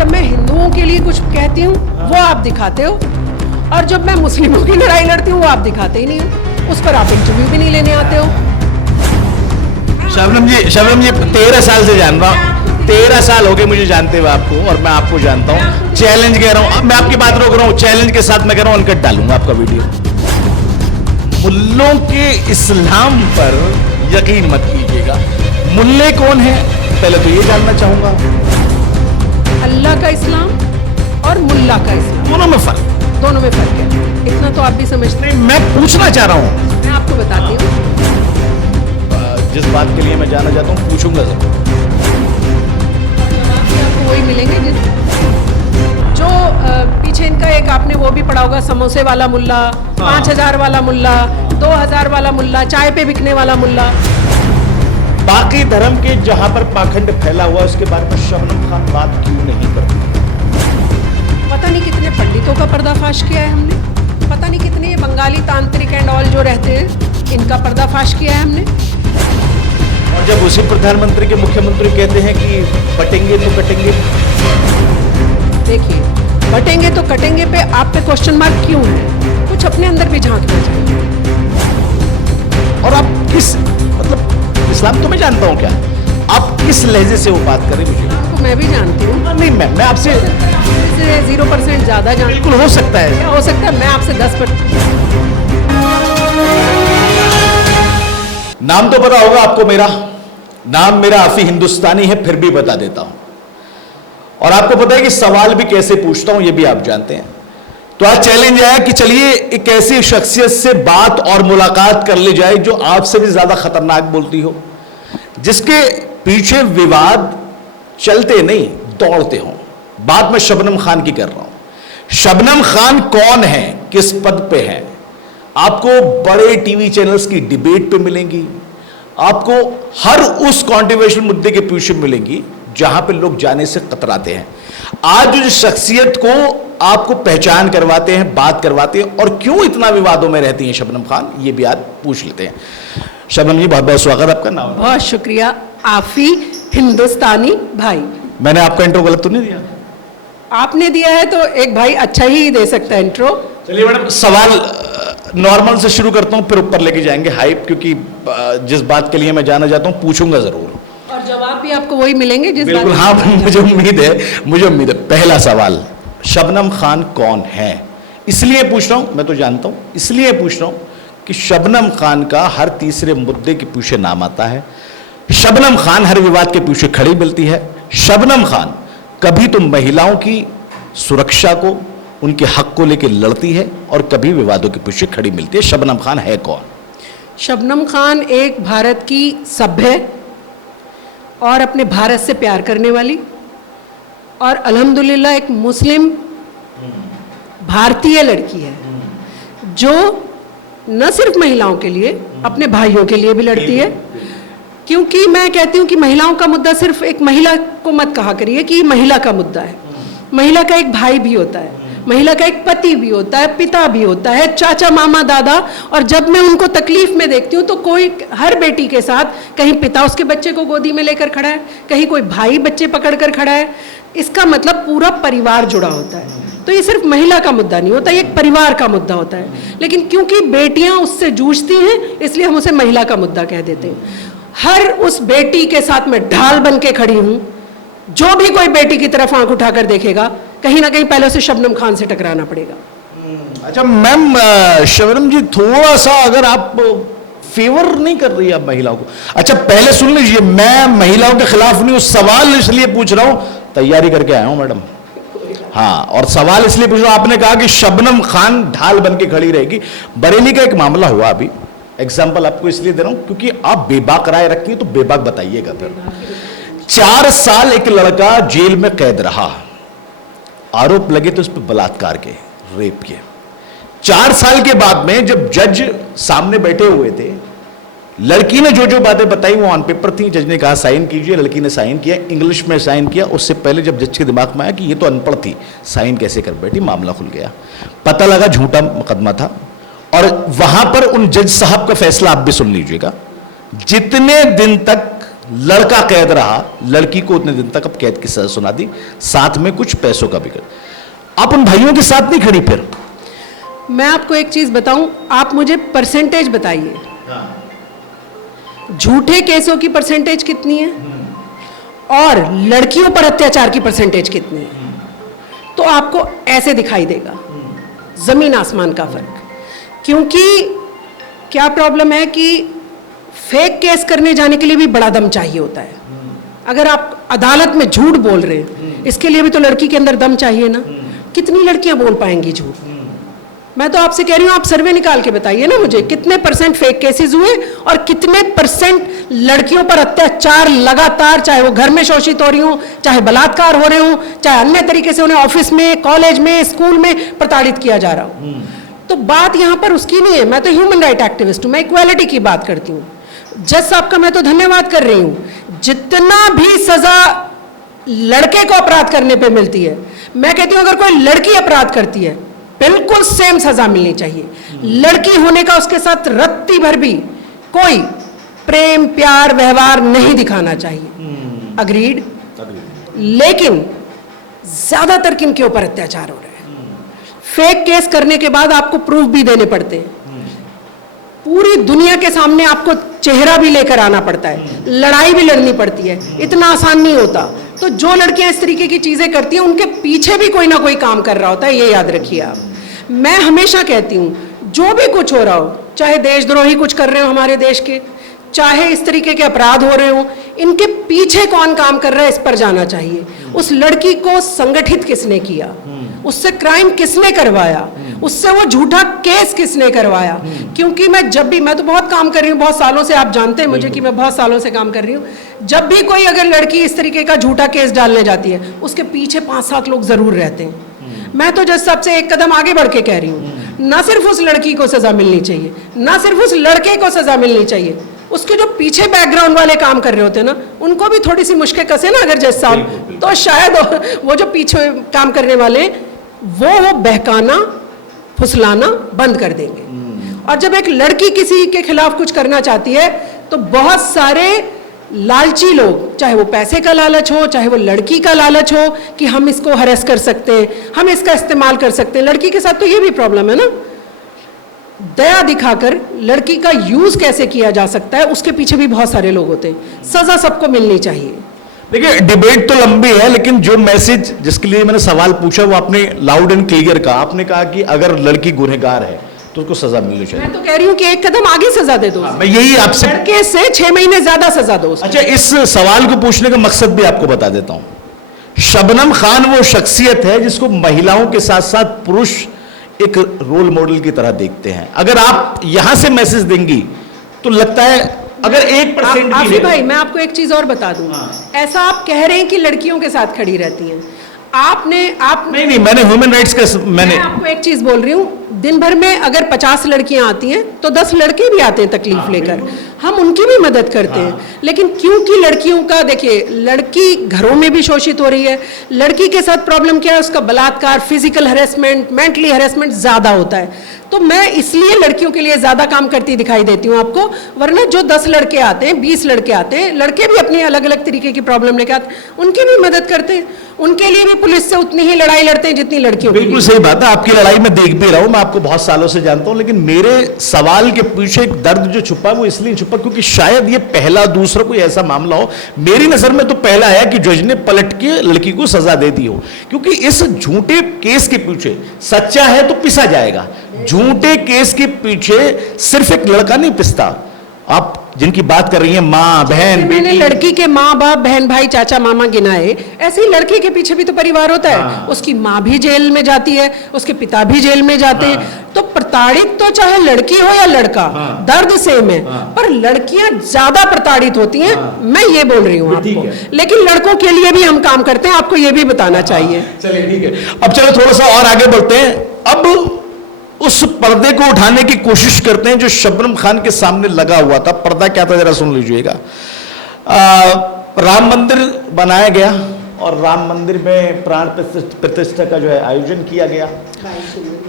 जब मैं हिंदुओं के लिए कुछ कहती हूँ वो आप दिखाते हो, और जब मैं मुस्लिमों की लड़ाई लड़ती हूँ वो आप दिखाते ही नहीं हो, उस पर आप इंटरव्यू भी नहीं लेने आते हो। शबनम जी 13 साल से जान रहा हूँ, 13 साल हो गए मुझे जानते हुए आपको, और मैं आपको जानता हूँ। चैलेंज कह रहा हूँ, अब मैं आपकी बात रोक रहा हूँ, चैलेंज के साथ मैं कह रहा हूँ अनकट डालूंगा आपका वीडियो। मुल्लों के इस्लाम पर यकीन मत कीजिएगा। मुल्ले कौन है पहले तो ये जानना चाहूंगा। अल्लाह का इस्लाम और मुल्ला का इस्लाम, दोनों में फर्क है, इतना तो आप भी समझते हैं। मैं पूछना चाह रहा हूँ, मैं आपको बताती हूँ। जिस बात के लिए मैं जाना चाहता हूँ पूछूंगा जरूर। आपको वही मिलेंगे जो पीछे इनका एक आपने वो भी पढ़ा होगा, समोसे वाला मुल्ला, 5000 वाला मुल्ला, 2000 वाला मुल्ला, चाय पे बिकने वाला मुल्ला। बाकी धर्म के जहां पर पाखंड फैला हुआ उसके बारे में शबनम खान बात क्यों नहीं करती? पता नहीं कितने पंडितों का पर्दाफाश किया है हमने, पता नहीं कितने बंगाली तांत्रिक एंड ऑल जो रहते हैं इनका पर्दाफाश किया है हमने। और जब उसी प्रधानमंत्री के मुख्यमंत्री कहते हैं कि बटेंगे तो कटेंगे, देखिए बटेंगे तो कटेंगे पे आप पे क्वेश्चन मार्क क्यों है? कुछ अपने अंदर भी झांकना चाहिए। और आप किस मतलब इस्लाम तो मैं जानता हूं, क्या आप किस लहजे से वो बात कर रही मुझे? आपको मैं भी जानती हूँ। नहीं मैं आपसे 0% ज्यादा जानती। बिल्कुल हो सकता है, क्या हो सकता है? मैं आपसे 10%। नाम तो पता होगा आपको, मेरा नाम मेरा आफी हिंदुस्तानी है, फिर भी बता देता हूं। और आपको पता है कि सवाल भी कैसे पूछता हूं ये भी आप जानते हैं। तो आज चैलेंज आया कि चलिए एक ऐसी शख्सियत से बात और मुलाकात कर ली जाए जो आपसे भी ज्यादा खतरनाक बोलती हो, जिसके पीछे विवाद चलते नहीं दौड़ते हो। बात मैं शबनम खान की कर रहा हूं। शबनम खान कौन है, किस पद पे है? आपको बड़े टीवी चैनल्स की डिबेट पे मिलेंगी, आपको हर उस कॉन्ट्रोवर्शियल मुद्दे के पीछे मिलेंगी जहां पे लोग जाने से कतराते हैं। आज जो शख्सियत को आपको पहचान करवाते हैं, बात करवाते हैं, और क्यों इतना विवादों में रहती हैं शबनम खान, ये भी आज पूछ लेते हैं। शबनम जी बहुत बहुत स्वागत, आपका नाम? बहुत शुक्रिया। आफी हिंदुस्तानी भाई। मैंने आपका इंट्रो गलत तो नहीं दिया? आपने दिया है तो एक भाई अच्छा ही दे सकता है इंट्रो। चलिए मैडम, सवाल नॉर्मल से शुरू करता हूं, फिर ऊपर लेके जाएंगे हाइप, क्योंकि जिस बात के लिए मैं जाना चाहता हूं पूछूंगा जरूर, और जवाब भी आपको वही मिलेंगे जिस बिल्कुल। हाँ मुझे उम्मीद है। पहला सवाल, शबनम खान कौन है? इसलिए पूछ रहा हूं, मैं तो जानता हूं, इसलिए पूछ रहा हूं कि शबनम खान का हर तीसरे मुद्दे के पीछे नाम आता है। शबनम खान हर विवाद के पीछे खड़ी मिलती है। शबनम खान कभी तो महिलाओं की सुरक्षा को, उनके हक को लेकर लड़ती है, और कभी विवादों के पीछे खड़ी मिलती है। शबनम खान है कौन? शबनम खान एक भारत की सभ्य और अपने भारत से प्यार करने वाली, और अल्हम्दुलिल्लाह एक मुस्लिम भारतीय लड़की है जो न सिर्फ महिलाओं के लिए, अपने भाइयों के लिए भी लड़ती है। क्योंकि मैं कहती हूँ कि महिलाओं का मुद्दा सिर्फ एक महिला को मत कहा करिए कि महिला का मुद्दा है। महिला का एक भाई भी होता है, महिला का एक पति भी होता है, पिता भी होता है, चाचा मामा दादा। और जब मैं उनको तकलीफ में देखती हूँ तो कोई हर बेटी के साथ कहीं पिता उसके बच्चे को गोदी में लेकर खड़ा है, कहीं कोई भाई बच्चे पकड़ कर खड़ा है। इसका मतलब पूरा परिवार जुड़ा होता है। तो ये सिर्फ महिला का मुद्दा नहीं होता, ये एक परिवार का मुद्दा होता है। लेकिन क्योंकि बेटियां उससे जूझती हैं इसलिए हम उसे महिला का मुद्दा कह देते हैं। हर उस बेटी के साथ मैं ढाल बन के खड़ी हूं। जो भी कोई बेटी की तरफ आंख उठाकर देखेगा कहीं ना कहीं पहले उसे शबनम खान से टकराना पड़ेगा। अच्छा मैम, शबनम जी थोड़ा सा अगर आप फेवर नहीं कर रही आप महिलाओं को? अच्छा पहले सुन लीजिए, मैं महिलाओं के खिलाफ नहीं हूं, सवाल इसलिए पूछ रहा हूं, तैयारी करके आया हूं मैडम। हाँ, और सवाल इसलिए पूछ रहा हूं, आपने कहा कि शबनम खान ढाल बन के खड़ी रहेगी। बरेली का एक मामला हुआ अभी, एग्जाम्पल आपको इसलिए दे रहा हूं क्योंकि आप बेबाक राय रखी है तो बेबाक बताइएगा। फिर 4 साल एक लड़का जेल में कैद रहा, आरोप लगे तो उस पर बलात्कार के, रेप के। 4 साल के बाद में जब जज सामने बैठे हुए थे, लड़की ने जो जो बातें बताई वो ऑन पेपर थी। जज ने कहा साइन कीजिए, लड़की ने साइन किया, इंग्लिश में साइन किया। उससे पहले जब जज के दिमाग में आया कि ये तो अनपढ़ थी, साइन कैसे कर बैठी, मामला खुल गया। पता लगा झूठा मुकदमा था। और वहां पर उन जज साहब का फैसला आप भी सुन लीजिएगा, जितने दिन तक लड़का कैद रहा, लड़की को उतने दिन तक अब कैद की सजा सुना दी, साथ में कुछ पैसों का भी कर। आप उन भाइयों के साथ नहीं खड़ी फिर? मैं आपको एक चीज बताऊं, आप मुझे परसेंटेज बताइए, झूठे केसों की परसेंटेज कितनी है और लड़कियों पर अत्याचार की परसेंटेज कितनी है, तो आपको ऐसे दिखाई देगा जमीन आसमान का फर्क। क्योंकि क्या प्रॉब्लम है कि फेक केस करने जाने के लिए भी बड़ा दम चाहिए होता है। अगर आप अदालत में झूठ बोल रहे हैं, इसके लिए भी तो लड़की के अंदर दम चाहिए ना। कितनी लड़कियां बोल पाएंगी झूठ? मैं तो आपसे कह रही हूं, आप सर्वे निकाल के बताइए ना मुझे, कितने परसेंट फेक केसेस हुए और कितने परसेंट लड़कियों पर अत्याचार लगातार, चाहे वो घर में शोषित हो रही हो, चाहे बलात्कार हो रहे हो, चाहे अन्य तरीके से उन्हें ऑफिस में, कॉलेज में, स्कूल में प्रताड़ित किया जा रहा हो। तो बात यहां पर उसकी नहीं है। मैं तो ह्यूमन राइट एक्टिविस्ट हूं, मैं इक्वालिटी की बात करती हूं। जज साहब का मैं तो धन्यवाद कर रही हूं। जितना भी सजा लड़के को अपराध करने पे मिलती है, मैं कहती हूं अगर कोई लड़की अपराध करती है, बिल्कुल सेम सजा मिलनी चाहिए। लड़की होने का उसके साथ रत्ती भर भी कोई प्रेम, प्यार, व्यवहार नहीं दिखाना चाहिए। अग्रीड। लेकिन ज्यादातर किनके ऊपर अत्याचार हो रहे हैं? फेक केस करने के बाद आपको प्रूफ भी देने पड़ते हैं, पूरी दुनिया के सामने आपको चेहरा भी लेकर आना पड़ता है, लड़ाई भी लड़नी पड़ती है, इतना आसान नहीं होता। तो जो लड़कियां इस तरीके की चीजें करती हैं, उनके पीछे भी कोई ना कोई काम कर रहा होता है, ये याद रखिए आप। मैं हमेशा कहती हूं, जो भी कुछ हो रहा हो, चाहे देशद्रोही कुछ कर रहे हो हमारे देश के, चाहे इस तरीके के अपराध हो रहे हो, इनके पीछे कौन काम कर रहा है, इस पर जाना चाहिए। उस लड़की को संगठित किसने किया, उससे क्राइम किसने करवाया, उससे वो झूठा केस किसने करवाया। क्योंकि मैं तो बहुत काम कर रही हूँ, बहुत सालों से, आप जानते हैं मुझे कि मैं बहुत सालों से काम कर रही हूँ। जब भी कोई अगर लड़की इस तरीके का झूठा केस डालने जाती है, उसके पीछे 5-7 लोग जरूर रहते हैं। मैं तो जज साहब से एक कदम आगे बढ़ के कह रही हूँ, ना सिर्फ उस लड़की को सजा मिलनी चाहिए, ना सिर्फ उस लड़के को सजा मिलनी चाहिए, उसके जो पीछे बैकग्राउंड वाले काम कर रहे होते हैं ना, उनको भी थोड़ी सी मुश्किल कसे ना अगर जज साहब, तो शायद वो जो पीछे काम करने वाले वो बहकाना, फुसलाना बंद कर देंगे। और जब एक लड़की किसी के खिलाफ कुछ करना चाहती है, तो बहुत सारे लालची लोग, चाहे वो पैसे का लालच हो, चाहे वो लड़की का लालच हो कि हम इसको हरेस कर सकते हैं, हम इसका इस्तेमाल कर सकते हैं। लड़की के साथ तो ये भी प्रॉब्लम है ना, दया दिखाकर लड़की का यूज कैसे किया जा सकता है, उसके पीछे भी बहुत सारे लोग होते हैं। सजा सबको मिलनी चाहिए। देखिए, डिबेट तो लंबी है, लेकिन जो मैसेज जिसके लिए मैंने सवाल पूछा वो आपने लाउड एंड क्लियर कहा। आपने कहा कि अगर लड़की गुनहगार है तो उसको सजा मिलनी चाहिए। मैं तो कह रही हूँ कि एक कदम आगे सजा दे दो। मैं यही आपसे, लड़के से 6 महीने ज्यादा सजा दो। अच्छा, इस सवाल को पूछने का मकसद भी आपको बता देता हूं। शबनम खान वो शख्सियत है जिसको महिलाओं के साथ साथ पुरुष एक रोल मॉडल की तरह देखते हैं। अगर आप यहां से मैसेज देंगी तो लगता है अगर 1% आफी भाई, मैं आपको एक चीज और बता दूं। ऐसा आप कह रहे हैं कि लड़कियों के साथ खड़ी रहती हैं, नहीं, मैंने ह्यूमन राइट्स का मैं आपको एक चीज बोल रही हूँ, दिन भर में अगर 50 लड़कियां आती हैं तो 10 लड़के भी आते हैं तकलीफ लेकर, हम उनकी भी मदद करते हैं। लेकिन क्योंकि लड़कियों का, देखिए, लड़की घरों में भी शोषित हो रही है, लड़की के साथ प्रॉब्लम क्या है, उसका बलात्कार, फिजिकल हैरेसमेंट, मेंटली हैरेसमेंट ज्यादा होता है। तो मैं इसलिए लड़कियों के लिए ज्यादा काम करती दिखाई देती हूँ आपको। वरना जो 10 लड़के आते हैं, 20 लड़के आते हैं, लड़के भी अपनी अलग अलग तरीके की प्रॉब्लम लेके आते हैं, उनकी भी मदद करते हैं, उनके लिए भी पुलिस से उतनी ही लड़ाई लड़ते हैं जितनी लड़कियों। बिल्कुल सही बात है, आपकी लड़ाई मैं देख भी रहा हूं, मैं आपको बहुत सालों से जानता हूं। लेकिन मेरे सवाल के पीछे एक दर्द जो छुपा वो इसलिए छुपा क्योंकि शायद ये पहला दूसरा कोई ऐसा मामला हो, मेरी नजर में तो पहला है कि जज ने पलट के लड़की को सजा दे दी हो। क्योंकि इस झूठे केस के पीछे, सच्चा है तो पिसा जाएगा, झूठे केस के पीछे सिर्फ एक लड़का नहीं पिसता। आप जिनकी बात कर रही हैं, माँ, बहन, मैंने लड़की के माँ बाप, बहन भाई, चाचा मामा गिनाए, ऐसे ही लड़के के पीछे भी तो परिवार होता है। उसकी माँ भी जेल में जाती है, उसके पिता भी जेल में जाते हैं। तो प्रताड़ित तो चाहे लड़की हो या लड़का, दर्द सेम है, पर लड़कियां ज्यादा प्रताड़ित होती हैं। मैं ये बोल रही हूँ आपको, लेकिन लड़कों के लिए भी हम काम करते हैं, आपको ये भी बताना चाहिए। चलिए ठीक है, अब चलो थोड़ा सा और आगे बढ़ते हैं। अब उस पर्दे को उठाने की कोशिश करते हैं जो शबनम खान के सामने लगा हुआ था। पर्दा क्या था जरा सुन लीजिएगा। राम मंदिर बनाया गया और राम मंदिर में प्राण प्रतिष्ठा का जो है आयोजन किया गया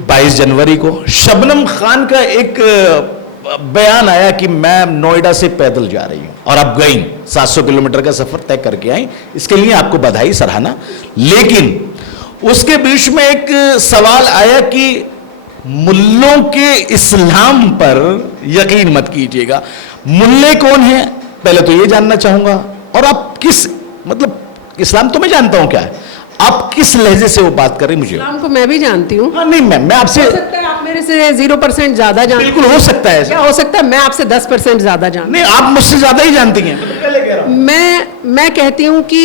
22 जनवरी को। शबनम खान का एक बयान आया कि मैं नोएडा से पैदल जा रही हूं और आप गई 700 किलोमीटर का सफर तय करके आई, इसके लिए आपको बधाई, सराहना। लेकिन उसके बीच में एक सवाल आया कि मुल्लों के इस्लाम पर यकीन मत कीजिएगा। मुल्ले कौन है पहले तो ये जानना चाहूंगा, और आप किस, मतलब इस्लाम तो मैं जानता हूं क्या है, आप किस लहजे से वो बात कर रही मुझे। इस्लाम को मैं भी जानती हूँ। हाँ नहीं मैं आपसे, हो सकता है आप मेरे से 0% ज्यादा जानते हैं। बिल्कुल हो सकता है, क्या हो सकता है मैं आपसे 10% ज्यादा जानती नहीं आप मुझसे ज्यादा ही जानती हैं, तो पहले कह रहा हूं। हूँ। मैं कहती हूँ कि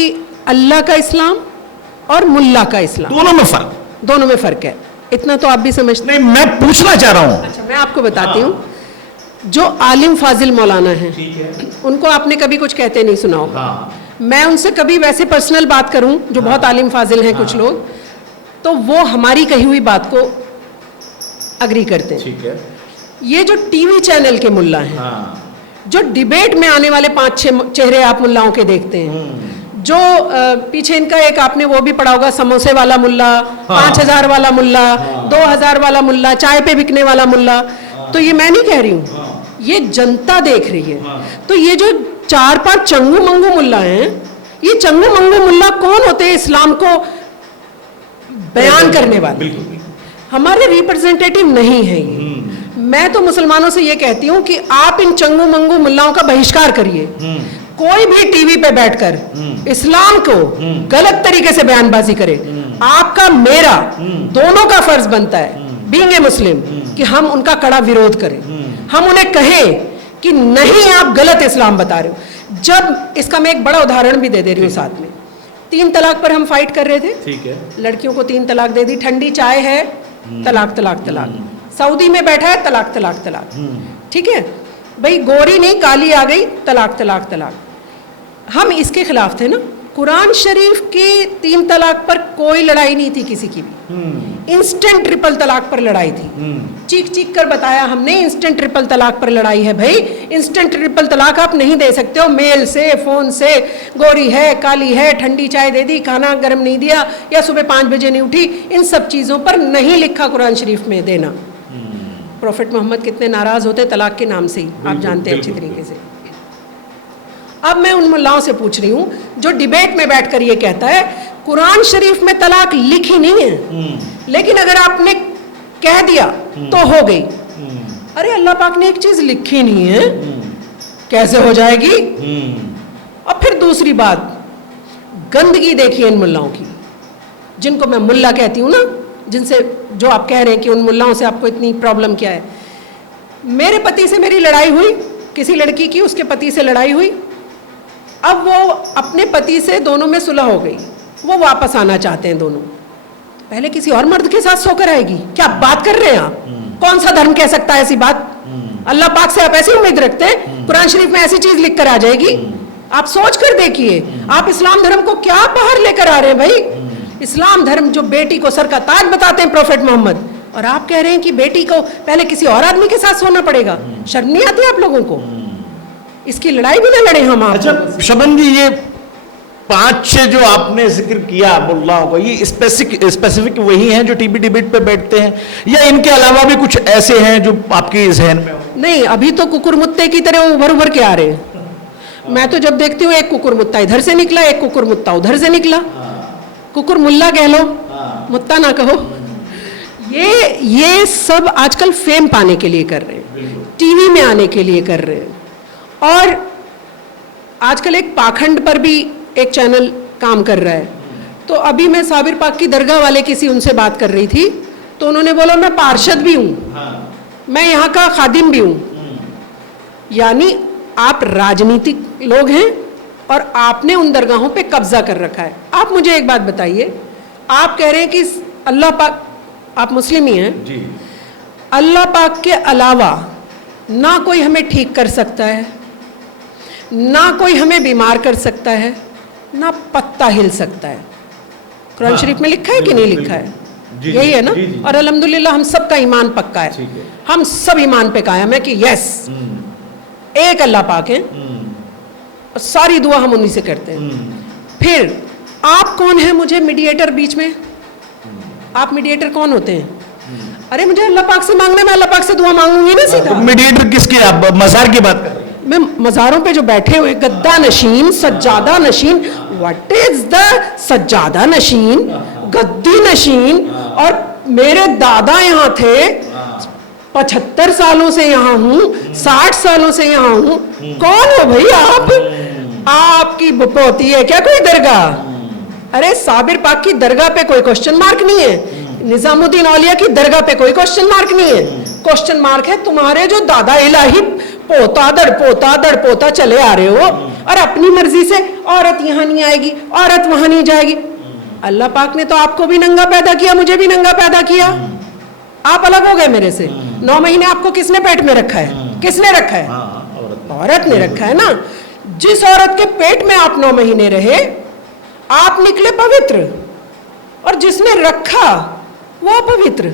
अल्लाह का इस्लाम और मुल्ला का इस्लाम दोनों में फर्क है, इतना तो आप भी समझते हैं। नहीं मैं पूछना चाह रहा हूं। अच्छा मैं आपको बताती हूँ, जो आलिम फाजिल मौलाना हैं उनको आपने कभी कुछ कहते नहीं सुना होगा। मैं उनसे कभी वैसे पर्सनल बात करूं, जो बहुत आलिम फाजिल हैं कुछ लोग, तो वो हमारी कही हुई बात को अग्री करते हैं। ठीक है। ये जो टीवी चैनल के मुल्ला हैं, जो डिबेट में आने वाले 5-6 चेहरे आप मुल्लाओं के देखते हैं, जो पीछे इनका एक आपने वो भी पढ़ा होगा, समोसे वाला मुल्ला, 5000 वाला मुल्ला, 2000 वाला मुल्ला, चाय पे बिकने वाला मुल्ला, तो ये मैं नहीं कह रही हूं, ये जनता देख रही है। तो ये जो 4-5 चंगू मंगू मुल्ला हैं, ये चंगू मंगू मुल्ला कौन होते हैं इस्लाम को बयान करने वाले? हमारे रिप्रेजेंटेटिव नहीं है ये। मैं तो मुसलमानों से ये कहती हूं कि आप इन चंगू मंगू मुल्लाओं का बहिष्कार करिए। कोई भी टीवी पे बैठकर इस्लाम को गलत तरीके से बयानबाजी करे, आपका मेरा दोनों का फर्ज बनता है बीइंग ए मुस्लिम कि हम उनका कड़ा विरोध करें, हम उन्हें कहें कि नहीं आप गलत इस्लाम बता रहे हो। जब इसका मैं एक बड़ा उदाहरण भी दे रही हूँ साथ में, 3 तलाक पर हम फाइट कर रहे थे। ठीक है। लड़कियों को 3 तलाक दे दी, ठंडी चाय है तलाक तलाक तलाक, सऊदी में बैठा है तलाक तलाक तलाक, ठीक है भाई, गोरी नहीं काली आ गई तलाक तलाक तलाक। हम इसके खिलाफ थे ना। कुरान शरीफ के 3 तलाक पर कोई लड़ाई नहीं थी किसी की भी, इंस्टेंट ट्रिपल तलाक पर लड़ाई थी। चीख चीख कर बताया हमने, इंस्टेंट ट्रिपल तलाक पर लड़ाई है भाई। इंस्टेंट ट्रिपल तलाक आप नहीं दे सकते हो मेल से, फोन से, गोरी है काली है, ठंडी चाय दे दी, खाना गर्म नहीं दिया, या सुबह 5 बजे नहीं उठी, इन सब चीजों पर नहीं लिखा कुरान शरीफ में देना। प्रॉफिट मोहम्मद कितने नाराज होते तलाक के नाम से ही, आप जानते हैं अच्छी तरीके से। अब मैं उन मुल्लाओं से पूछ रही हूं जो डिबेट में बैठकर ये कहता है कुरान शरीफ में तलाक लिखी नहीं है, लेकिन अगर आपने कह दिया तो हो गई। अरे अल्लाह पाक ने एक चीज लिखी नहीं है, कैसे हो जाएगी? और फिर दूसरी बात, गंदगी देखिए इन मुल्लाओं की, जिनको मैं मुल्ला कहती हूं ना, जिनसे जो आप कह रहे हैं कि उन मुल्लाओं से आपको इतनी प्रॉब्लम क्या है। मेरे पति से मेरी लड़ाई हुई, किसी लड़की की उसके पति से लड़ाई हुई, अब वो अपने पति से दोनों में सुलह हो गई, वो वापस आना चाहते हैं दोनों, पहले किसी और मर्द के साथ सोकर आएगी? क्या बात कर रहे हैं आप? कौन सा धर्म कह सकता है ऐसी बात? अल्लाह पाक से आप ऐसी उम्मीद रखते हैं कुरान शरीफ में ऐसी चीज लिख कर आ जाएगी? आप सोच कर देखिए, आप इस्लाम धर्म को क्या बाहर लेकर आ रहे हैं भाई। इस्लाम धर्म जो बेटी को सर का ताज बताते हैं प्रॉफिट मोहम्मद, और आप कह रहे हैं कि बेटी को पहले किसी और आदमी के साथ सोना पड़ेगा। शर्म नहीं आती आप लोगों को? इसकी लड़ाई भी ना लड़े हम आप। अच्छा शबनम जी, ये 5-6 जो आपने जिक्र किया मुल्लाओं को, ये स्पेसिफिक वही हैं जो टीवी डिबेट पे बैठते हैं, या इनके अलावा भी कुछ ऐसे हैं जो आपके जहन में हो? नहीं, अभी तो कुकुर मुत्ते की तरह उभर उभर के आ रहे हैं। मैं तो जब देखती हूँ एक कुकुर मुत्ता इधर से निकला, एक कुकुर मुत्ता उधर से निकला। कुकुर मुल्ला कह लो, मुत्ता ना कहो। ये सब आजकल फेम पाने के लिए कर रहे हैं, टीवी में आने के लिए कर रहे हैं। और आजकल एक पाखंड पर भी एक चैनल काम कर रहा है। तो अभी मैं साबिर पाक की दरगाह वाले किसी उनसे बात कर रही थी, तो उन्होंने बोला मैं पार्षद भी हूं, मैं यहाँ का खादिम भी हूं। यानी आप राजनीतिक लोग हैं और आपने उन दरगाहों पे कब्जा कर रखा है। आप मुझे एक बात बताइए, आप कह रहे हैं कि अल्लाह पाक, आप मुस्लिम ही हैं जी, अल्लाह पाक के अलावा ना कोई हमें ठीक कर सकता है, ना कोई हमें बीमार कर सकता है, ना पत्ता हिल सकता है। कुरान शरीफ में लिखा है कि नहीं लिखा है? यही है ना? और अल्हम्दुलिल्लाह हम सब का ईमान पक्का है, हम सब ईमान पे कायम है कि यस एक अल्लाह पाक है, और सारी दुआ हम उन्हीं से करते हैं। फिर आप कौन है मुझे मीडिएटर बीच में? आप मीडिएटर कौन होते हैं? अरे मुझे अल्लाह पाक से मांगना, मैं अल्लाह पाक से दुआ मांगूंगी ना सीधा। मीडिएटर किसके, आप मजार की बात कर रहे हैं? मैं मज़ारों पे जो बैठे हुए गद्दा नशीन, सज्जादा नशीन, व्हाट इज द सज्जादा नशीन, गद्दी नशीन? और मेरे दादा यहाँ थे, 75 सालों से यहाँ हूँ, 60 सालों से यहाँ हूँ। कौन हो भाई आप? आपकी पोती है क्या कोई दरगाह? अरे साबिर पाक की दरगाह पे कोई क्वेश्चन मार्क नहीं है, निजामुद्दीन औलिया की दरगाह पे कोई क्वेश्चन मार्क नहीं है। क्वेश्चन मार्क है तुम्हारे जो दादा इलाही पोता दड़ पोता चले आ रहे हो, और अपनी मर्जी से औरत यहाँ नहीं आएगी, औरत वहां नहीं जाएगी। अल्लाह पाक ने तो आपको भी नंगा पैदा किया, मुझे भी नंगा पैदा किया। आप अलग हो गए मेरे से। 9 महीने आपको किसने पेट में रखा है? किसने रखा है? औरत ने रखा है ना। जिस औरत के पेट में आप 9 महीने रहे, आप निकले पवित्र, और जिसने रखा वो अपवित्र।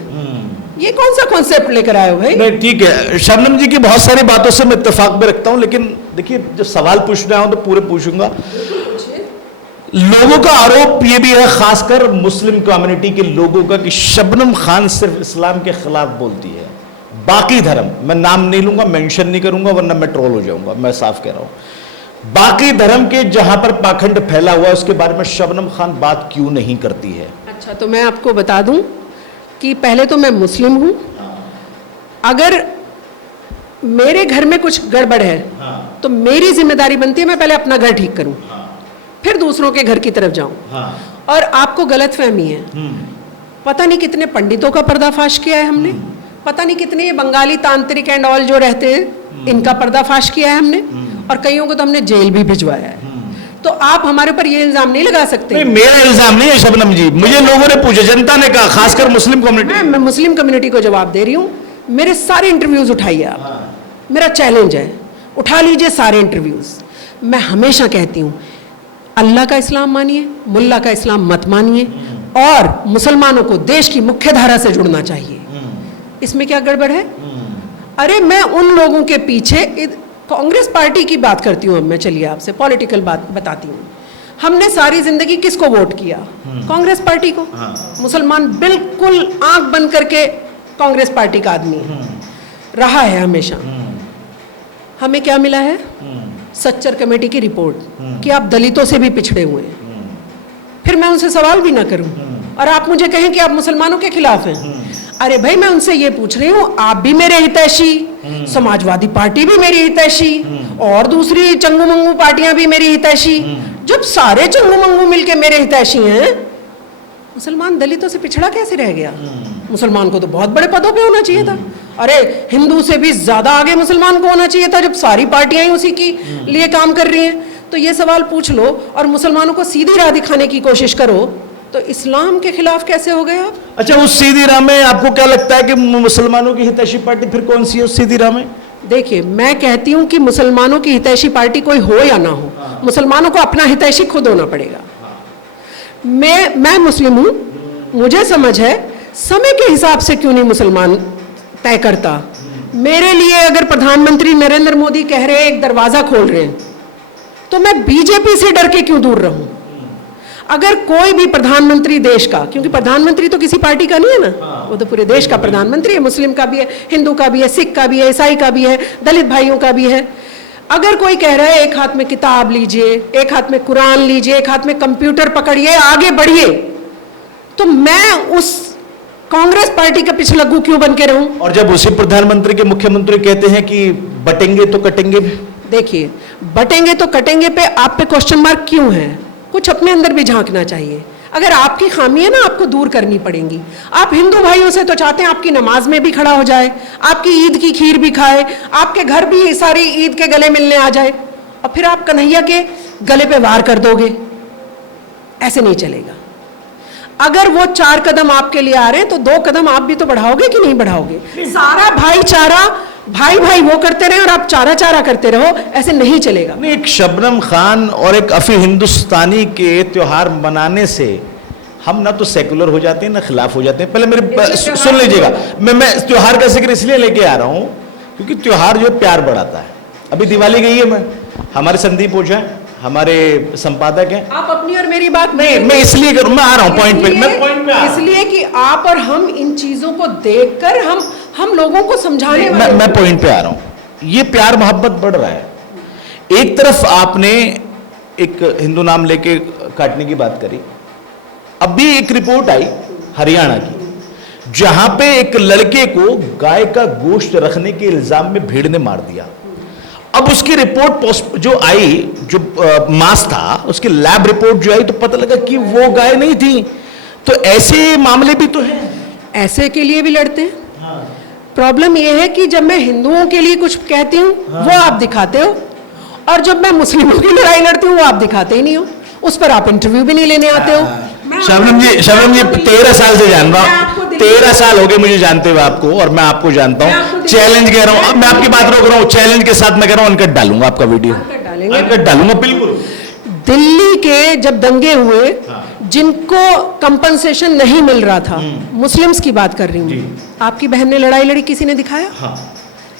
ये कौन सा कॉन्सेप्ट लेकर आए हो भाई? नहीं ठीक है, शबनम जी की बहुत सारी बातों से मैं इत्तेफाक में रखता हूं, लेकिन देखिए जब सवाल पूछना हो तो पूरे पूछूंगा। लोगों का आरोप ये भी है, खासकर मुस्लिम कम्युनिटी के लोगों का, कि शबनम खान सिर्फ इस्लाम के खिलाफ बोलती है, बाकी धर्म, मैं नाम नहीं लूंगा, मेंशन नहीं करूंगा वरना मैं ट्रोल हो जाऊंगा, मैं साफ कह रहा हूं, बाकी धर्म के जहां पर पाखंड फैला हुआ है उसके बारे में शबनम खान बात क्यों नहीं करती है? अच्छा, तो मैं आपको बता दूं कि पहले तो मैं मुस्लिम हूं। अगर मेरे घर में कुछ गड़बड़ है तो मेरी जिम्मेदारी बनती है मैं पहले अपना घर ठीक करूं, फिर दूसरों के घर की तरफ जाऊं। और आपको गलतफहमी है, पता नहीं कितने पंडितों का पर्दाफाश किया है हमने, पता नहीं कितने ये बंगाली तांत्रिक एंड ऑल जो रहते हैं इनका पर्दाफाश किया है हमने, और कईयों को तो हमने जेल भी भिजवाया है। तो आप हमारे ऊपर ये इल्जाम नहीं लगा सकते। नहीं, मेरा इल्जाम नहीं है शबनम जी, मुझे लोगों ने पूछा, जनता ने कहा, खासकर मुस्लिम कम्युनिटी। मैं मुस्लिम कम्युनिटी को जवाब दे रही हूँ। मेरे सारे इंटरव्यूज उठाइए आप, मेरा चैलेंज है, उठा लीजिए सारे इंटरव्यूज। मैं हमेशा कहती हूँ अल्लाह का इस्लाम मानिए, मुल्ला का इस्लाम मत मानिए, और मुसलमानों को देश की मुख्य धारा से जुड़ना चाहिए। इसमें क्या गड़बड़ है? अरे मैं उन लोगों के पीछे, कांग्रेस पार्टी की बात करती हूँ अब मैं, चलिए आपसे पॉलिटिकल बात बताती हूँ। हमने सारी जिंदगी किसको वोट किया? कांग्रेस पार्टी को। मुसलमान बिल्कुल आंख बंद करके कांग्रेस पार्टी का आदमी रहा है हमेशा। हमें क्या मिला है? सच्चर कमेटी की रिपोर्ट कि आप दलितों से भी पिछड़े हुए हैं। फिर मैं उनसे सवाल भी ना करूं और आप मुझे कहें कि आप मुसलमानों के खिलाफ हैं। अरे भाई, मैं उनसे ये पूछ रही हूँ, आप भी मेरे हितैषी, समाजवादी पार्टी भी मेरी हितैषी, और दूसरी चंगू मंगू पार्टियां भी मेरी हितैषी। जब सारे चंगू मंगू मिलके मेरे हितैषी हैं, मुसलमान दलितों से पिछड़ा कैसे रह गया? मुसलमान को तो बहुत बड़े पदों पे होना चाहिए था। अरे हिंदू से भी ज्यादा आगे मुसलमान को होना चाहिए था, जब सारी पार्टियां ही उसी की लिए काम कर रही हैं। तो ये सवाल पूछ लो और मुसलमानों को सीधी राह दिखाने की कोशिश करो, तो इस्लाम के खिलाफ कैसे हो गए आप? अच्छा, उस सीधी राह में आपको क्या लगता है कि मुसलमानों की हितैषी पार्टी फिर कौन सी है उस सीधी राह में? देखिए, मैं कहती हूं कि मुसलमानों की हितैषी पार्टी कोई हो या ना हो, मुसलमानों को अपना हितैषी खुद होना पड़ेगा। मैं मुस्लिम हूं, मुझे समझ है, समय के हिसाब से क्यों नहीं मुसलमान तय करता। मेरे लिए अगर प्रधानमंत्री नरेंद्र मोदी कह रहे हैं एक दरवाजा खोल रहे हैं, तो मैं बीजेपी से डर के क्यों दूर रहूं? अगर कोई भी प्रधानमंत्री देश का, क्योंकि प्रधानमंत्री तो किसी पार्टी का नहीं है ना, वो तो पूरे देश का प्रधानमंत्री है, मुस्लिम का भी है, हिंदू का भी है, सिख का भी है, ईसाई का भी है, दलित भाइयों का भी है। अगर कोई कह रहा है एक हाथ में किताब लीजिए, एक हाथ में कुरान लीजिए, एक हाथ में कंप्यूटर पकड़िए, आगे बढ़िए, तो मैं उस कांग्रेस पार्टी का पिछलग्गू क्यों बन के रहूं? और जब उसी प्रधानमंत्री के मुख्यमंत्री कहते हैं कि बटेंगे तो कटेंगे। देखिए, बटेंगे तो कटेंगे पे आप पे क्वेश्चन मार्क क्यों है? कुछ अपने अंदर भी झांकना चाहिए। अगर आपकी खामी है ना, आपको दूर करनी पड़ेगी। आप हिंदू भाइयों से तो चाहते हैं आपकी नमाज में भी खड़ा हो जाए, आपकी ईद की खीर भी खाए, आपके घर भी सारी ईद के गले मिलने आ जाए, और फिर आप कन्हैया के गले पे वार कर दोगे। ऐसे नहीं चलेगा। अगर वो 4 कदम आपके लिए आ रहे हैं तो 2 कदम आप भी तो बढ़ाओगे कि नहीं बढ़ाओगे? सारा भाईचारा भाई भाई वो करते रहे और आप चारा चारा करते रहो, ऐसे नहीं चलेगा। नहीं, एक शबनम खान और एक अफी हिंदुस्तानी के त्योहार मनाने से हम ना तो सेकुलर हो जाते हैं ना खिलाफ हो जाते हैं। पहले मेरे सुन लीजिएगा, मैं त्योहार का जिक्र इसलिए लेके आ रहा हूं क्योंकि त्योहार जो प्यार बढ़ाता है। अभी दिवाली गई है, मैं हमारे संदीप ओझा हमारे संपादक हैं। आप अपनी और मेरी बात नहीं, मैं इसलिए मैं आ रहा हूं पॉइंट पे, मैं पॉइंट पे इसलिए कि आप और हम इन चीजों को देखकर हम लोगों को समझाने वाले मैं पॉइंट पे आ रहा हूं। ये प्यार मोहब्बत बढ़ रहा है। एक तरफ आपने एक हिंदू नाम लेके काटने की बात करी, अभी एक रिपोर्ट आई हरियाणा की, जहां पे एक लड़के को गाय का गोश्त रखने के इल्जाम में भीड़ ने मार दिया। अब उसकी रिपोर्ट जो आई, जो मांस था, उसकी लैब रिपोर्ट जो आई तो पता लगा कि वो गाय नहीं थी। तो ऐसे मामले भी तो हैं। ऐसे के लिए भी लड़ते हैं। प्रॉब्लम यह है कि जब मैं हिंदुओं के लिए कुछ कहती हूँ वो आप दिखाते हो, और जब मैं मुस्लिमों की लड़ाई लड़ती हूँ वो आप दिखाते ही नहीं हो, उस पर आप इंटरव्यू भी नहीं लेने आते हो। शबनम जी 13 साल से जान रहा हूं, 13 साल हो गए मुझे जानते हुए आपको, और मैं आपको जानता हूं। चैलेंज कह रहा हूं, अब मैं आपकी बात रोक रहा हूं, चैलेंज के साथ मैं कह रहा हूं अनकट डालूंगा आपका वीडियो, अनकट डालूंगा बिल्कुल। दिल्ली के जब दंगे हुए, जिनको कंपनसेशन नहीं मिल रहा था, मुस्लिम्स की बात कर रही हूं, आपकी बहन ने लड़ाई लड़ी, किसी ने दिखाया?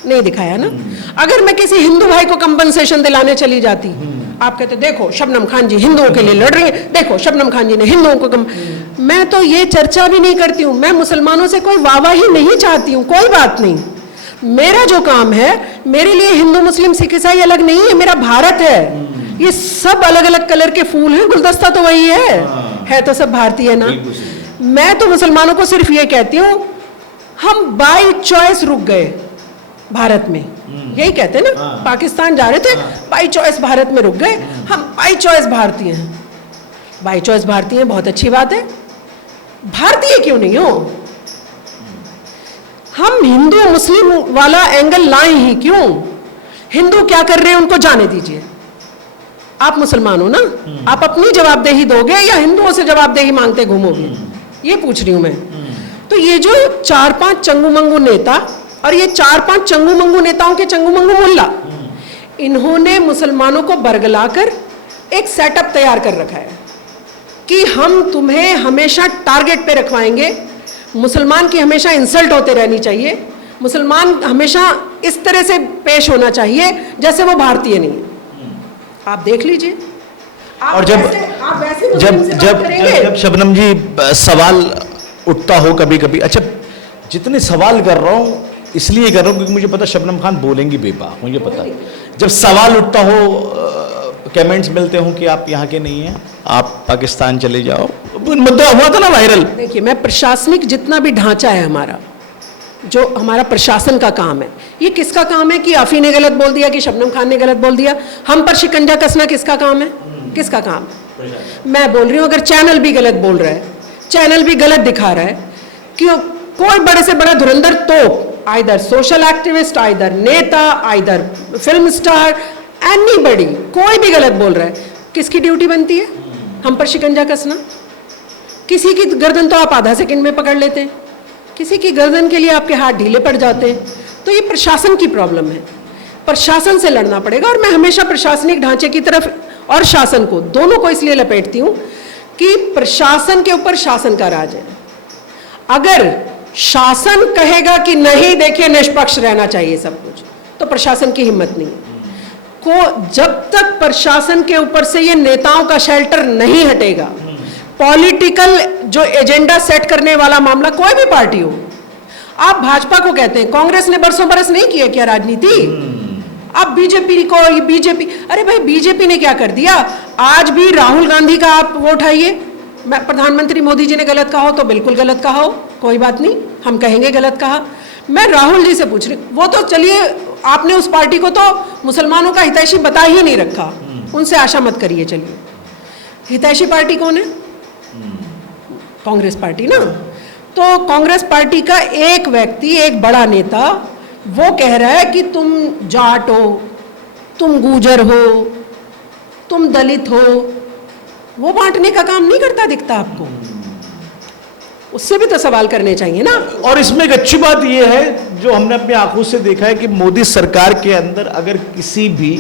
नहीं दिखाया ना। अगर मैं किसी हिंदू भाई को कंपनसेशन दिलाने चली जाती, आप कहते देखो शबनम खान जी हिंदुओं के लिए लड़ रही हैं, देखो शबनम खान जी ने हिंदुओं को मैं तो ये चर्चा भी नहीं करती हूँ। मैं मुसलमानों से कोई वाहवाही नहीं चाहती हूँ, कोई बात नहीं। मेरा जो काम है, मेरे लिए हिंदू मुस्लिम सिख ईसाई अलग नहीं है, मेरा भारत है। ये सब अलग अलग कलर के फूल हैं, गुलदस्ता तो वही है तो सब भारतीय ना। मैं तो मुसलमानों को सिर्फ ये कहती हूँ, हम बाय चॉइस रुक गए भारत में, यही कहते हैं ना। पाकिस्तान जा रहे थे, बाय चॉइस भारत में रुक गए, हम बाय चॉइस भारतीय हैं। बाय चॉइस भारतीय हैं, बहुत अच्छी बात है। भारतीय क्यों नहीं हो? हम हिंदू मुस्लिम वाला एंगल लाएं ही क्यों? हिंदू क्या कर रहे हैं उनको जाने दीजिए। आप मुसलमान हो ना, आप अपनी जवाबदेही दोगे या हिंदुओं से जवाबदेही मांगते घूमोगे? ये पूछ रही हूं मैं। तो ये जो 4-5 चंगू मंगू नेता और ये 4-5 चंगू मंगू नेताओं के चंगू मंगू मुल्ला, इन्होंने मुसलमानों को बरगलाकर एक सेटअप तैयार कर रखा है कि हम तुम्हें हमेशा टारगेट पे रखवाएंगे, मुसलमान की हमेशा इंसल्ट होते रहनी चाहिए, मुसलमान हमेशा इस तरह से पेश होना चाहिए जैसे वो भारतीय नहीं है। आप देख लीजिए। और जब शबनम जी सवाल उठता हो कभी कभी, अच्छा जितने सवाल कर रहा हूं इसलिए कर रहा हूं क्योंकि मुझे पता शबनम खान बोलेंगी बेबाक, मुझे पता। जब सवाल उठता हो, कमेंट्स मिलते हो कि आप यहाँ के नहीं हैं, आप पाकिस्तान चले जाओ, मुद्दा हुआ था ना वायरल। देखिए, मैं प्रशासनिक जितना भी ढांचा है हमारा, जो हमारा प्रशासन का काम है, ये किसका काम है कि आफी ने गलत बोल दिया कि शबनम खान ने गलत बोल दिया? हम पर शिकंजा कसना किसका काम है? किसका काम है? मैं बोल रही हूँ, अगर चैनल भी गलत बोल रहा है, चैनल भी गलत दिखा रहा है, क्यों कोई बड़े से बड़ा धुरंधर तो आइदर सोशल एक्टिविस्ट, आइदर नेता, आइदर फिल्म स्टार, एनीबॉडी, कोई भी गलत बोल रहा है, किसकी ड्यूटी बनती है? हम पर शिकंजा कसना। किसी की गर्दन तो आप आधा सेकंड में पकड़ लेते हैं, किसी की गर्दन के लिए आपके हाथ ढीले पड़ जाते हैं। तो ये प्रशासन की प्रॉब्लम है, प्रशासन से लड़ना पड़ेगा। और मैं हमेशा प्रशासनिक ढांचे की तरफ और शासन को, दोनों को इसलिए लपेटती हूँ कि प्रशासन के ऊपर शासन का राज है। अगर शासन कहेगा कि नहीं देखिए निष्पक्ष रहना चाहिए सब कुछ, तो प्रशासन की हिम्मत नहीं है को। जब तक प्रशासन के ऊपर से ये नेताओं का शेल्टर नहीं हटेगा, पॉलिटिकल जो एजेंडा सेट करने वाला मामला, कोई भी पार्टी हो, आप भाजपा को कहते हैं, कांग्रेस ने बरसों बरस नहीं किया क्या राजनीति? आप बीजेपी को, ये बीजेपी, अरे भाई बीजेपी ने क्या कर दिया? आज भी राहुल गांधी का आप वो उठाइए, मैं प्रधानमंत्री मोदी जी ने गलत कहा हो तो बिल्कुल गलत कहा हो, कोई बात नहीं, हम कहेंगे गलत कहा। मैं राहुल जी से पूछ रही, वो तो चलिए, आपने उस पार्टी को तो मुसलमानों का हितैषी बता ही नहीं रखा, उनसे आशा मत करिए। चलिए, हितैषी पार्टी कौन है? कांग्रेस पार्टी ना। तो कांग्रेस पार्टी का एक व्यक्ति, एक बड़ा नेता, वो कह रहा है कि तुम जाट हो, तुम गुजर हो, तुम दलित हो, वो बांटने का काम नहीं करता दिखता आपको? उससे भी तो सवाल करने चाहिए ना। और इसमें एक अच्छी बात यह है जो हमने अपनी आंखों से देखा है कि मोदी सरकार के अंदर अगर किसी भी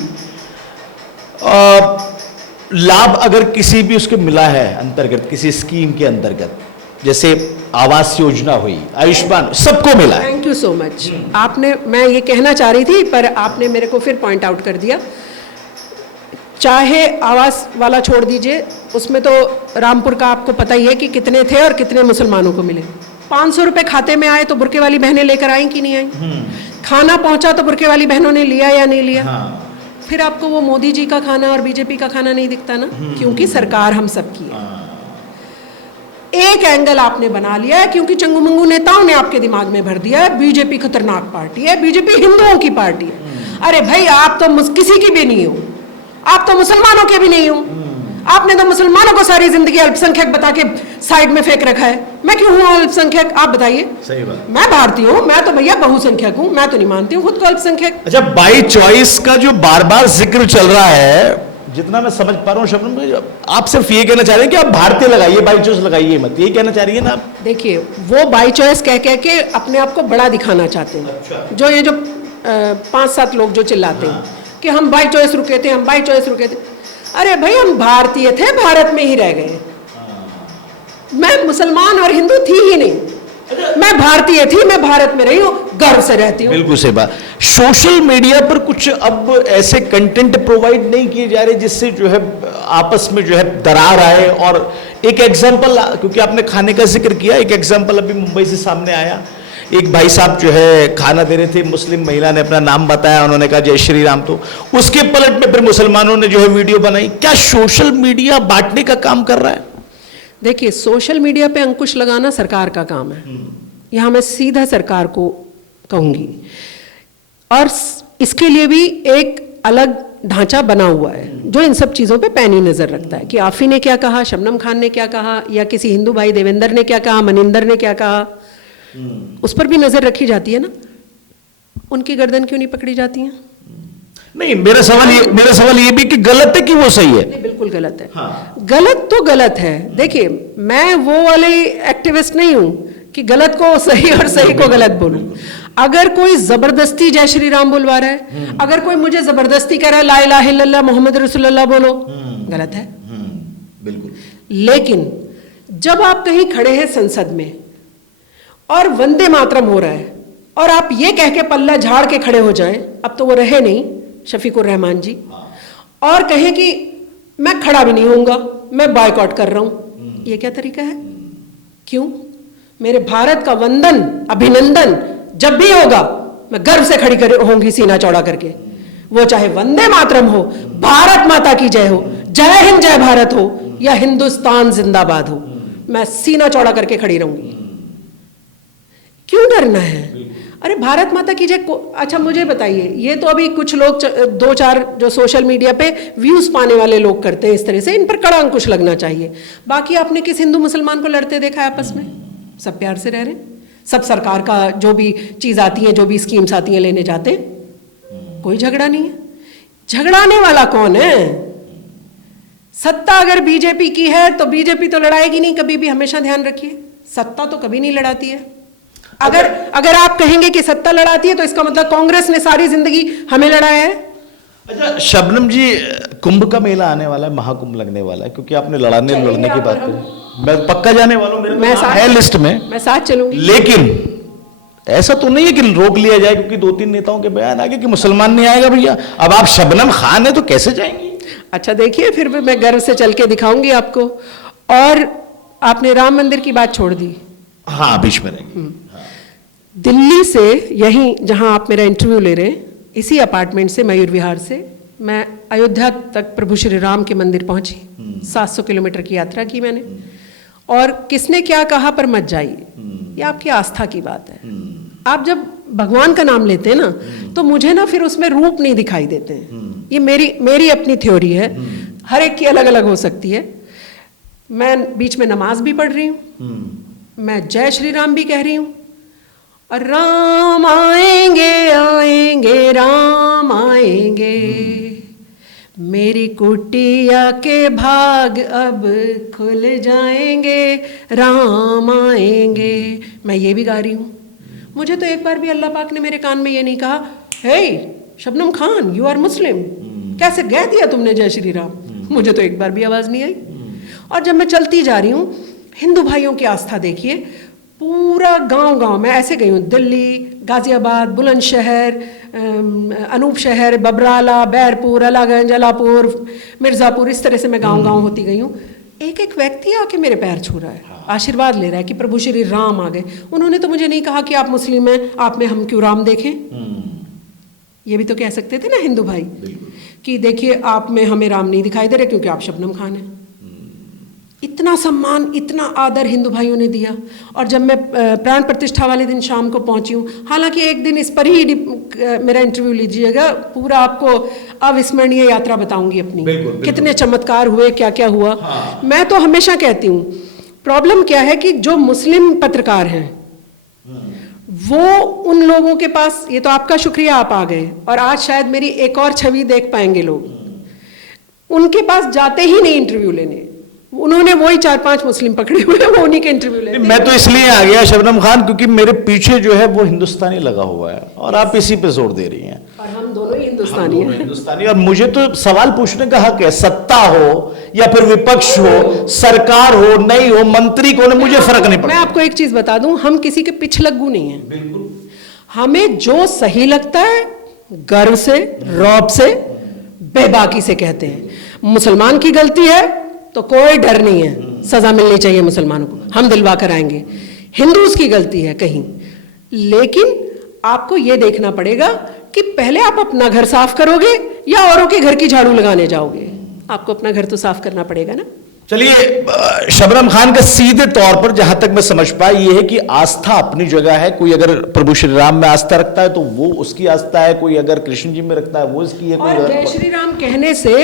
लाभ अगर किसी भी उसके मिला है अंतर्गत, किसी स्कीम के अंतर्गत, जैसे आवास योजना हुई, आयुष्मान, सबको मिला है। Thank you so much. आपने, मैं ये कहना चाह रही थी पर आपने मेरे को फिर पॉइंट आउट कर दिया। चाहे आवास वाला छोड़ दीजिए, उसमें तो रामपुर का आपको पता ही है कि कितने थे और कितने मुसलमानों को मिले। 500 रुपए खाते में आए तो बुर्के वाली बहनें लेकर आई कि नहीं आई? खाना पहुंचा तो बुर्के वाली बहनों ने लिया या नहीं लिया? फिर आपको वो मोदी जी का खाना और बीजेपी का खाना नहीं दिखता ना, क्योंकि सरकार हम सबकी है। एक एंगल आपने बना लिया है, क्योंकि चंगू मंगू नेताओं ने आपके दिमाग में भर दिया है बीजेपी खतरनाक पार्टी है, बीजेपी हिंदुओं की पार्टी है। अरे भाई, आप तो किसी की भी नहीं हो, आप तो मुसलमानों के भी नहीं हो। आपने तो मुसलमानों को सारी जिंदगी अल्पसंख्यक बता के साइड में फेंक रखा है। मैं क्यों हूँ अल्पसंख्यक, आप बताइए? सही बात। मैं भारतीय हूँ, मैं तो भैया बहुसंख्यक हूँ, मैं तो नहीं मानती हूँ खुद को अल्पसंख्यक। अच्छा, बाई चॉइस का जो बार बार जिक्र चल रहा है, जितना मैं समझ पा रहा हूँ शबनम भाई, आप सिर्फ ये कहना चाह रहे हैं कि आप भारतीय लगाइए, बाई चॉइस लगाइए मत, ये कहना चाह रही है ना आप? देखिए, वो बाई चॉइस कह कह के अपने आप को बड़ा दिखाना चाहते हैं। अच्छा। जो ये जो 5-7 लोग जो चिल्लाते हैं कि हम बाई चॉइस रुके थे, हम बाई चॉइस रुके थे। अरे भाई, हम भारतीय थे, भारत में ही रह गए। मैं मुसलमान और हिंदू थी ही नहीं, मैं भारतीय थी, मैं भारत में रही हूँ, गर्व से रहती हूँ। बिल्कुल सही बात। सोशल मीडिया पर कुछ अब ऐसे कंटेंट प्रोवाइड नहीं किए जा रहे जिससे जो है आपस में जो है दरार आए। और एक एग्जांपल, क्योंकि आपने खाने का जिक्र किया, एक एग्जांपल अभी मुंबई से सामने आया। एक भाई साहब जो है खाना दे रहे थे, मुस्लिम महिला ने अपना नाम बताया, उन्होंने कहा जय श्री राम, तो उसके पलट में फिर मुसलमानों ने जो है वीडियो बनाई। क्या सोशल मीडिया बांटने का काम कर रहा है? देखिए, सोशल मीडिया पे अंकुश लगाना सरकार का काम है। यहाँ मैं सीधा सरकार को कहूंगी, और इसके लिए भी एक अलग ढांचा बना हुआ है जो इन सब चीज़ों पे पैनी नज़र रखता है कि आफी ने क्या कहा, शबनम खान ने क्या कहा, या किसी हिंदू भाई देवेंद्र ने क्या कहा, मनिंदर ने क्या कहा, उस पर भी नज़र रखी जाती है ना। उनकी गर्दन क्यों नहीं पकड़ी जाती है? नहीं, मेरा सवाल ये भी कि गलत है कि वो सही है? नहीं, बिल्कुल गलत है। हाँ। गलत तो गलत है। देखिए, मैं वो वाले एक्टिविस्ट नहीं हूं कि गलत को सही और सही को गलत बोलूं। अगर कोई जबरदस्ती जय श्री राम बुलवा रहा है, अगर कोई मुझे जबरदस्ती कह रहा है ला इलाहा इल्लल्लाह मोहम्मद रसूलुल्लाह बोलो, गलत है। बिल्कुल। लेकिन जब आप कहीं खड़े हैं संसद में और वंदे मातरम हो रहा है और आप ये कह के पल्ला झाड़ के खड़े हो जाएं, अब तो वो रहे नहीं शफीकुर रहमान जी, और कहें कि मैं खड़ा भी नहीं होऊंगा, मैं बायकॉट कर रहा हूं, ये क्या तरीका है? क्यों? मेरे भारत का वंदन, अभिनंदन जब भी होगा मैं गर्व से खड़ी होंगी सीना चौड़ा करके, वो चाहे वंदे मातरम हो, भारत माता की जय हो, जय हिंद जय भारत हो, या हिंदुस्तान जिंदाबाद हो, मैं सीना चौड़ा करके खड़ी रहूंगी। क्यों डरना है? अरे भारत माता की जय। अच्छा मुझे बताइए, ये तो अभी कुछ लोग 2-4 जो सोशल मीडिया पे व्यूज पाने वाले लोग करते हैं इस तरह से, इन पर कड़ा अंकुश लगना चाहिए। बाकी आपने किस हिंदू मुसलमान को लड़ते देखा है आपस में? सब प्यार से रह रहे हैं, सब सरकार का जो भी चीज आती है, जो भी स्कीम्स आती हैं लेने जाते हैं, कोई झगड़ा नहीं है। झगड़ाने वाला कौन है? सत्ता अगर बीजेपी की है तो बीजेपी तो लड़ाएगी नहीं कभी भी, हमेशा ध्यान रखिए। सत्ता तो कभी नहीं लड़ाती है। अगर आप कहेंगे कि सत्ता लड़ाती है तो इसका मतलब कांग्रेस ने सारी जिंदगी हमें लड़ाया है। अच्छा शबनम जी, कुंभ का मेला आने वाला है, महाकुंभ लगने वाला है, क्योंकि आपने लड़ने की बात करी, मैं पक्का जाने वाला हूं, मेरे साथ है लिस्ट में, मैं साथ चलूंगी। लेकिन ऐसा तो नहीं है कि रोक लिया जाए, क्योंकि 2-3 नेताओं के बयान आ गए कि मुसलमान नहीं आएगा भैया। अब आप शबनम खान है तो कैसे जाएंगी? अच्छा देखिए, फिर भी मैं गर्व से चल के दिखाऊंगी आपको। और आपने राम मंदिर की बात छोड़ दी। हाँ, बीच में रहेंगी। दिल्ली से, यहीं जहां आप मेरा इंटरव्यू ले रहे हैं, इसी अपार्टमेंट से, मयूर विहार से, मैं अयोध्या तक प्रभु श्री राम के मंदिर पहुंची। 700 किलोमीटर की यात्रा की मैंने। और किसने क्या कहा पर मत जाइए, ये आपकी आस्था की बात है। आप जब भगवान का नाम लेते हैं ना, तो मुझे ना फिर उसमें रूप नहीं दिखाई देते हैं। ये मेरी अपनी थ्योरी है, हर एक की अलग अलग हो सकती है। मैं बीच में नमाज भी पढ़ रही हूँ, मैं जय श्री राम भी कह रही हूँ, और राम आएंगे आएंगे राम आएंगे, मेरी कुटिया के भाग अब खुल जाएंगे, राम आएंगे, मैं ये भी गा रही हूँ। मुझे तो एक बार भी अल्लाह पाक ने मेरे कान में ये नहीं कहा, hey Shabnam Khan you are Muslim, कैसे कह दिया तुमने जय श्री राम। मुझे तो एक बार भी आवाज़ नहीं आई। और जब मैं चलती जा रही हूँ, हिंदू भाइयों की आस्था देखिए, पूरा गांव मैं ऐसे गई हूँ, दिल्ली, गाजियाबाद, बुलंदशहर, अनूप शहर, बबराला, बैरपुर, अलागंज, अलापुर, मिर्ज़ापुर, इस तरह से मैं गांव होती गई हूँ। एक एक व्यक्ति आके मेरे पैर छू रहा है, आशीर्वाद ले रहा है कि प्रभु श्री राम आ गए। उन्होंने तो मुझे नहीं कहा कि आप मुस्लिम हैं, आप में हम क्यों राम देखें। ये भी तो कह सकते थे ना हिंदू भाई कि देखिए आप में हमें राम नहीं दिखाई दे रहे क्योंकि आप शबनम खान हैं। इतना सम्मान, इतना आदर हिंदू भाइयों ने दिया। और जब मैं प्राण प्रतिष्ठा वाले दिन शाम को पहुंची हूँ, हालांकि एक दिन इस पर ही मेरा इंटरव्यू लीजिएगा, पूरा आपको अविस्मरणीय यात्रा बताऊंगी अपनी, कितने चमत्कार हुए, क्या क्या हुआ। मैं तो हमेशा कहती हूँ, प्रॉब्लम क्या है कि जो मुस्लिम पत्रकार हैं वो उन लोगों के पास, ये तो आपका शुक्रिया आप आ गए, और आज शायद मेरी एक और छवि देख पाएंगे लोग, उनके पास जाते ही नहीं इंटरव्यू लेने। उन्होंने वही 4-5 मुस्लिम पकड़े हुए हैं, वो उन्हीं के इंटरव्यू लेते हैं। मैं तो इसलिए आ गया शबनम खान क्योंकि मेरे पीछे जो है वो हिंदुस्तानी लगा हुआ है और आप इसी पे जोर दे रही हैं। और हम दोनों ही हिंदुस्तानी हैं। हिंदुस्तानी, और मुझे तो सवाल पूछने का हक है। सत्ता हो या फिर विपक्ष हो, सरकार हो नहीं हो, मंत्री को, मुझे फर्क नहीं पड़ता। मैं आपको एक चीज बता दूं, हम किसी के पिछलग्गू नहीं है। बिल्कुल, हमें जो सही लगता है गर्व से, रौब से, बेबाकी से कहते हैं। मुसलमान की गलती है तो कोई डर नहीं है, सजा मिलनी चाहिए मुसलमानों को, हम दिलवा कर आएंगे। हिंदूज की गलती है कहीं, लेकिन आपको यह देखना पड़ेगा कि पहले आप अपना घर साफ करोगे या औरों के घर की झाड़ू लगाने जाओगे। आपको अपना घर तो साफ करना पड़ेगा ना। चलिए, शबनम खान का सीधे तौर पर जहां तक मैं समझ पाया ये है कि आस्था अपनी जगह है। कोई अगर प्रभु श्री राम में आस्था रखता है तो वो उसकी आस्था है, कोई अगर कृष्ण जी में रखता है वो इसकी है। और जय श्री राम कहने से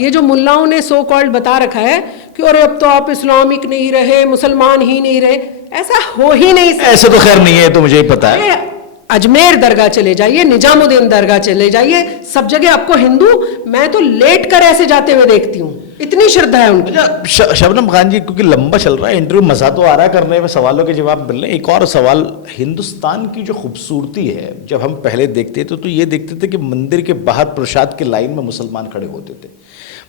ये जो मुल्लाओं ने सो कॉल्ड बता रखा है कि अरे अब तो आप इस्लामिक नहीं रहे, मुसलमान ही नहीं रहे, ऐसा हो ही नहीं सकता। ऐसे तो खैर नहीं है, तो मुझे ही पता है। अजमेर दरगाह चले जाइए, निजामुद्दीन दरगाह चले जाइए, सब जगह आपको हिंदू, मैं तो लेट कर ऐसे जाते हुए देखती हूँ, इतनी श्रद्धा है उनकी। शबनम खान जी, क्योंकि लंबा चल रहा है इंटरव्यू, मजा तो आ रहा है करने में, सवालों के जवाब मिल रहे हैं। एक और सवाल, हिंदुस्तान की जो खूबसूरती है, जब हम पहले देखते थे तो ये देखते थे कि मंदिर के बाहर प्रसाद की लाइन में मुसलमान खड़े होते थे,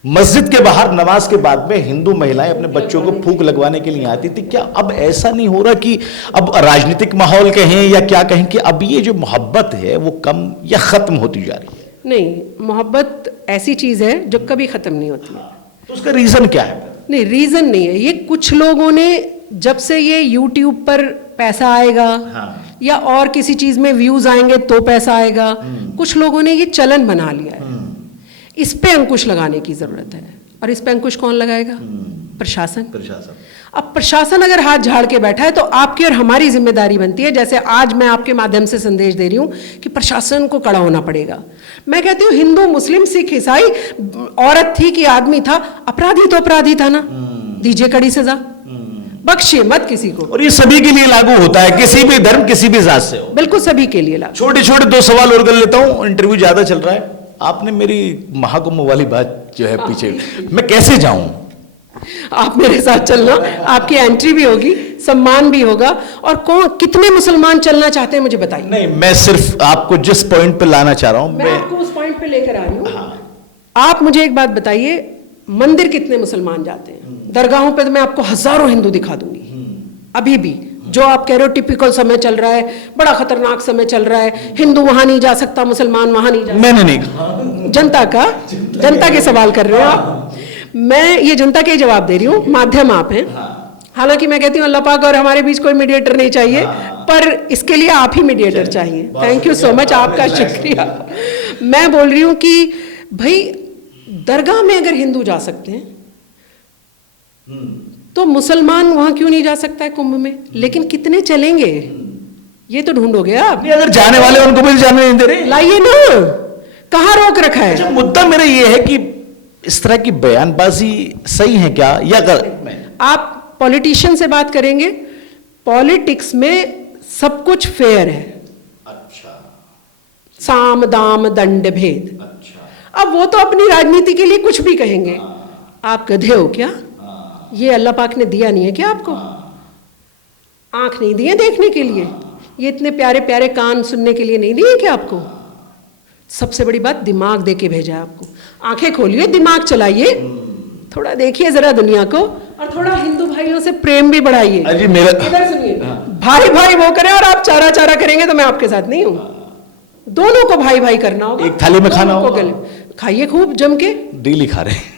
मस्जिद के बाहर नमाज के बाद में हिंदू महिलाएं अपने बच्चों को फूंक लगवाने के लिए आती थी। क्या अब ऐसा नहीं हो रहा कि अब राजनीतिक माहौल कहें या क्या कहें कि अब ये जो मोहब्बत है वो कम या खत्म होती जा रही है? नहीं, मोहब्बत ऐसी चीज है जो कभी खत्म नहीं होती है। तो उसका रीजन क्या है? नहीं, रीजन नहीं है, ये कुछ लोगों ने जब से ये यूट्यूब पर पैसा आएगा, या और किसी चीज में व्यूज आएंगे तो पैसा आएगा, कुछ लोगों ने ये चलन बना लिया है। इस पे अंकुश लगाने की जरूरत है। और इस पे अंकुश कौन लगाएगा? प्रशासन। अब प्रशासन अगर हाथ झाड़ के बैठा है तो आपकी और हमारी जिम्मेदारी बनती है, जैसे आज मैं आपके माध्यम से संदेश दे रही हूं कि प्रशासन को कड़ा होना पड़ेगा। मैं कहती हूँ हिंदू, मुस्लिम, सिख, ईसाई, औरत थी कि आदमी था, अपराधी तो अपराधी था ना, दीजिए कड़ी सजा, बख्शिए मत किसी को। और ये सभी के लिए लागू होता है, किसी भी धर्म, किसी भी जात से हो। बिल्कुल सभी के लिए लागू। छोटे छोटे 2 सवाल और कर लेता हूं, इंटरव्यू ज्यादा चल रहा है। आपने मेरी महाकुंभ वाली बात जो है पीछे, मैं कैसे जाऊं? आप मेरे साथ चलना, आपकी एंट्री भी होगी, सम्मान भी होगा, और कौन कितने मुसलमान चलना चाहते हैं मुझे बताइए। नहीं, मैं सिर्फ आपको जिस पॉइंट पे लाना चाह रहा हूं, मैं आपको उस पॉइंट पे लेकर आ रही हूं। आप मुझे एक बात बताइए, मंदिर कितने मुसलमान जाते हैं? दरगाहों पे तो मैं आपको हजारों हिंदू दिखा दूंगी। अभी भी जो आप कह रहे हो टिपिकल समय चल रहा है, बड़ा खतरनाक समय चल रहा है, हिंदू वहां नहीं जा सकता, मुसलमान वहां नहीं जा सकता। मैंने नहीं कहा, जनता के सवाल कर रहे हो आप, मैं ये जनता के जवाब दे रही हूँ, माध्यम आप हैं। हालांकि मैं कहती हूँ अल्लाह पाक और हमारे बीच कोई मीडिएटर नहीं चाहिए, पर इसके लिए आप ही मीडिएटर चाहिए। थैंक यू सो मच, आपका शुक्रिया। मैं बोल रही हूँ कि भाई दरगाह में अगर हिंदू जा सकते हैं तो मुसलमान वहां क्यों नहीं जा सकता है कुंभ में? लेकिन कितने चलेंगे ये तो ढूंढोगे आप। अगर जाने वाले उनको भी जाने नहीं दे रहे, लाइए ना, कहाँ रोक रखा है? अच्छा, मुद्दा मेरा ये है कि इस तरह की बयानबाजी सही है क्या या गलत? आप पॉलिटिशियन से बात करेंगे, पॉलिटिक्स में सब कुछ फेयर है। अच्छा, साम दाम दंड भेद। अच्छा, अब वो तो अपनी राजनीति के लिए कुछ भी कहेंगे। आप गधे हो क्या? ये अल्लाह पाक ने दिया नहीं है क्या आपको? आंख नहीं दिए देखने के लिए? ये इतने प्यारे प्यारे कान सुनने के लिए नहीं दिए क्या आपको? सबसे बड़ी बात, दिमाग दे के भेजा है आपको। आंखें खोलिए, दिमाग चलाइए, थोड़ा देखिए जरा दुनिया को, और थोड़ा हिंदू भाइयों से प्रेम भी बढ़ाइए। इधर सुनिए, भाई भाई वो करें और आप चारा चारा करेंगे तो मैं आपके साथ नहीं हूं। दोनों को भाई भाई करना होगा। एक थाली में खाना होगा, खाइए खूब जम के। डेली खा रहे हैं।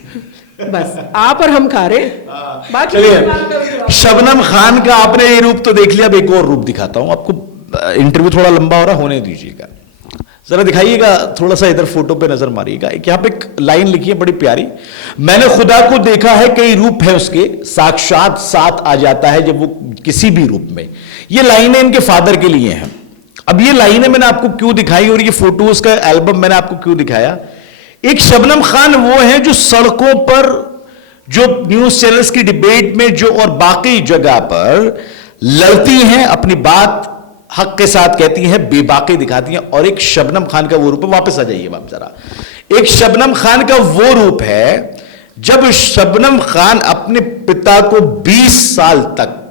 बस आप और हम खा रहे हैं, बाकी चलिए, शबनम खान का आपने ये रूप तो देख लिया, अब एक और रूप दिखाता हूं आपको। इंटरव्यू थोड़ा लंबा हो रहा, होने दीजिएगा, जरा दिखाइएगा, थोड़ा सा इधर फोटो पे नजर मारिएगा। एक यहां पे एक लाइन लिखी है बड़ी प्यारी, मैंने खुदा को देखा है, कई रूप है उसके, साक्षात साथ आ जाता है जब वो किसी भी रूप में। ये लाइनें इनके फादर के लिए हैं। अब ये लाइनें मैंने आपको क्यों दिखाई और ये फोटोज का एल्बम मैंने आपको क्यों दिखाया? एक शबनम खान वो है जो सड़कों पर, जो न्यूज चैनल्स की डिबेट में जो और बाकी जगह पर लड़ती हैं, अपनी बात हक के साथ कहती हैं, बेबाकी दिखाती हैं। और एक शबनम खान का वो रूप है, वापस आ जाइए आप जरा, एक शबनम खान का वो रूप है जब शबनम खान अपने पिता को 20 साल तक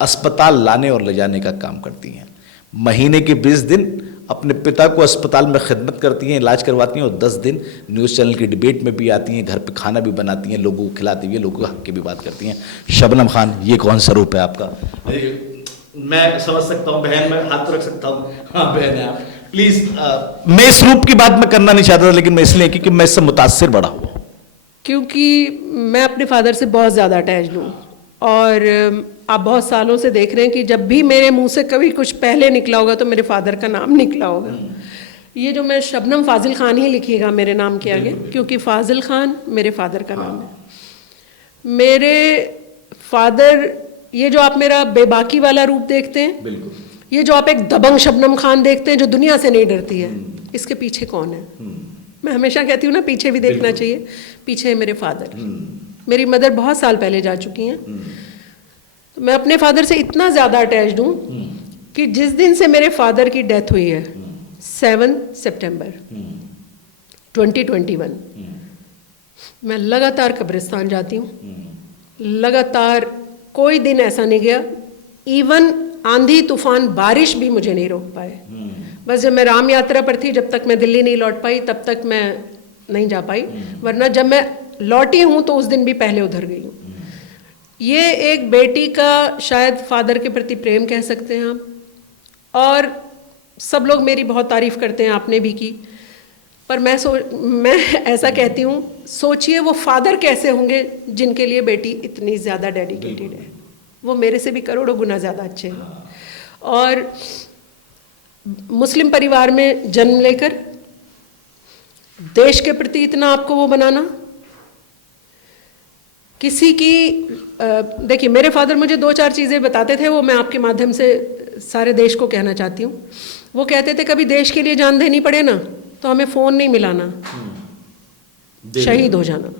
अस्पताल लाने और ले जाने का काम करती हैं। महीने के 20 दिन अपने पिता को अस्पताल में खिदमत करती हैं, इलाज करवाती हैं, और 10 दिन न्यूज़ चैनल की डिबेट में भी आती हैं, घर पे खाना भी बनाती हैं, लोगों को खिलाती हुई, लोगों के हक की भी बात करती हैं। शबनम खान, ये कौन सा रूप है आपका? मैं समझ सकता हूँ बहन, मैं हाथ रख सकता हूँ, हाँ बहन है आप, प्लीज। मैं इस रूप की बात मैं करना नहीं चाहता था, लेकिन मैं इसलिए क्योंकि मैं इससे मुतासिर बड़ा हुआ, क्योंकि मैं अपने फादर से बहुत ज़्यादा अटैच्ड हूँ। और आप बहुत सालों से देख रहे हैं कि जब भी मेरे मुंह से कभी कुछ पहले निकला होगा तो मेरे फादर का नाम निकला होगा। ये जो मैं शबनम फाजिल खान ही लिखिएगा मेरे नाम के आगे, क्योंकि फाजिल खान मेरे फादर का नाम है। मेरे फादर, ये जो आप मेरा बेबाकी वाला रूप देखते हैं, ये जो आप एक दबंग शबनम खान देखते हैं जो दुनिया से नहीं डरती है, इसके पीछे कौन है? मैं हमेशा कहती हूँ ना, पीछे भी देखना चाहिए। पीछे है मेरे फादर। मेरी मदर बहुत साल पहले जा चुकी हैं। तो मैं अपने फादर से इतना ज़्यादा अटैच्ड हूँ कि जिस दिन से मेरे फादर की डेथ हुई है, 7 सितंबर 2021, मैं लगातार कब्रिस्तान जाती हूँ। लगातार कोई दिन ऐसा नहीं गया, इवन आंधी तूफान बारिश भी मुझे नहीं रोक पाए। बस जब मैं राम यात्रा पर थी, जब तक मैं दिल्ली नहीं लौट पाई तब तक मैं नहीं जा पाई, वरना जब मैं लौटी हूँ तो उस दिन भी पहले उधर गई हूँ। ये एक बेटी का शायद फादर के प्रति प्रेम कह सकते हैं आप। और सब लोग मेरी बहुत तारीफ़ करते हैं, आपने भी की, पर मैं ऐसा कहती हूँ, सोचिए वो फादर कैसे होंगे जिनके लिए बेटी इतनी ज़्यादा डेडिकेटेड है। वो मेरे से भी करोड़ों गुना ज़्यादा अच्छे हैं। और मुस्लिम परिवार में जन्म लेकर देश के प्रति इतना आपको वो बनाना, किसी की देखिए, मेरे फादर मुझे 2-4 चीज़ें बताते थे, वो मैं आपके माध्यम से सारे देश को कहना चाहती हूँ। वो कहते थे कभी देश के लिए जान देनी पड़े ना तो हमें फ़ोन नहीं मिलाना, शहीद हो जाना,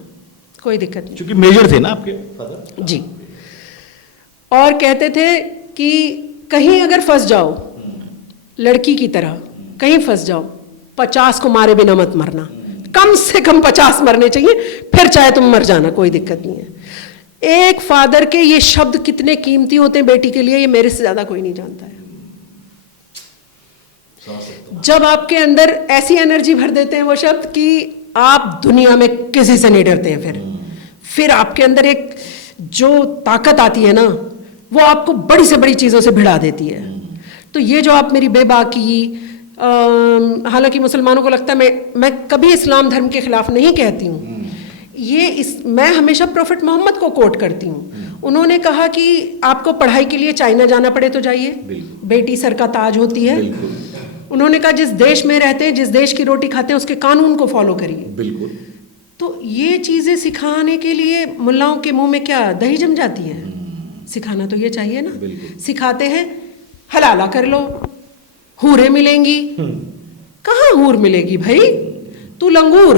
कोई दिक्कत नहीं, क्योंकि मेजर थे ना आपके फादर जी। और कहते थे कि कहीं अगर फंस जाओ, लड़की की तरह कहीं फंस जाओ, 50 को मारे बिना मत मरना, कम से कम 50 मरने चाहिए, फिर चाहे तुम मर जाना, कोई दिक्कत नहीं है। एक फादर के ये शब्द कितने कीमती होते हैं बेटी के लिए, ये मेरे से ज़्यादा कोई नहीं जानता है। जब आपके अंदर ऐसी एनर्जी भर देते हैं वो शब्द कि आप दुनिया में किसी से नहीं डरते हैं, फिर आपके अंदर एक जो ताकत आती है ना, वो आपको बड़ी से बड़ी चीज़ों से भिड़ा देती है। तो ये जो आप मेरी बेबाकी, हालांकि मुसलमानों को लगता है मैं कभी इस्लाम धर्म के खिलाफ नहीं कहती हूँ, मैं हमेशा प्रोफेट मोहम्मद को कोट करती हूँ। उन्होंने कहा कि आपको पढ़ाई के लिए चाइना जाना पड़े तो जाइए, बेटी सर का ताज होती है। उन्होंने कहा जिस देश में रहते हैं, जिस देश की रोटी खाते हैं, उसके कानून को फॉलो करिए। बिल्कुल। तो ये चीज़ें सिखाने के लिए मुल्लाओं के मुंह में क्या दही जम जाती है? सिखाना तो ये चाहिए ना। सिखाते हैं हलाला कर लो, हूरें मिलेंगी। कहाँ हूर मिलेगी भाई? तू लंगूर,